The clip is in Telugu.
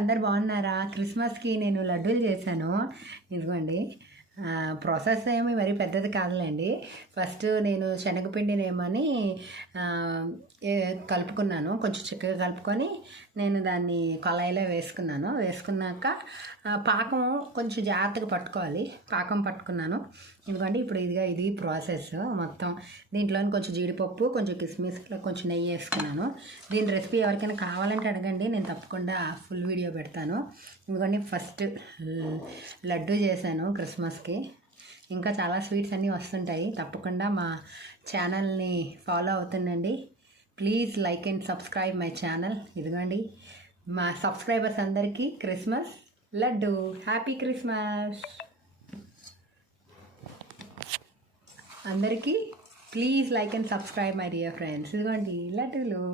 అందరు బాగున్నారా? క్రిస్మస్కి నేను లడ్డూలు చేశాను. ఇదిగోండి. ప్రాసెస్ ఏమి మరి పెద్దది కాదులేండి. ఫస్ట్ నేను శనగపిండినేమని కలుపుకున్నాను. కొంచెం చిక్కగా కలుపుకొని నేను దాన్ని కళాయిలో వేసుకున్నాక పాకం కొంచెం జాగ్రత్తగా పట్టుకోవాలి. పాకం పట్టుకున్నాను. ఇదిగోండి. ఇప్పుడు ఇది ప్రాసెస్ మొత్తం. దీంట్లోని కొంచెం జీడిపప్పు, కొంచెం కిస్మిస్, కొంచెం నెయ్యి వేసుకున్నాను. దీని రెసిపీ ఎవరికైనా కావాలంటే అడగండి, నేను తప్పకుండా ఫుల్ వీడియో పెడతాను. ఇదిగోండి. ఫస్ట్ లడ్డు చేశాను క్రిస్మస్కి. ఇంకా చాలా స్వీట్స్ అన్నీ వస్తుంటాయి. తప్పకుండా మా ఛానల్ని ఫాలో అవుతుండండి. Please like and subscribe my channel. ఇదిగోండి, మా సబ్స్క్రైబర్స్ అందరికీ క్రిస్మస్ లడ్డు. హ్యాపీ క్రిస్మస్ అందరికీ. Please like and subscribe my dear friends. ఇదిగోండి లడ్డూలు.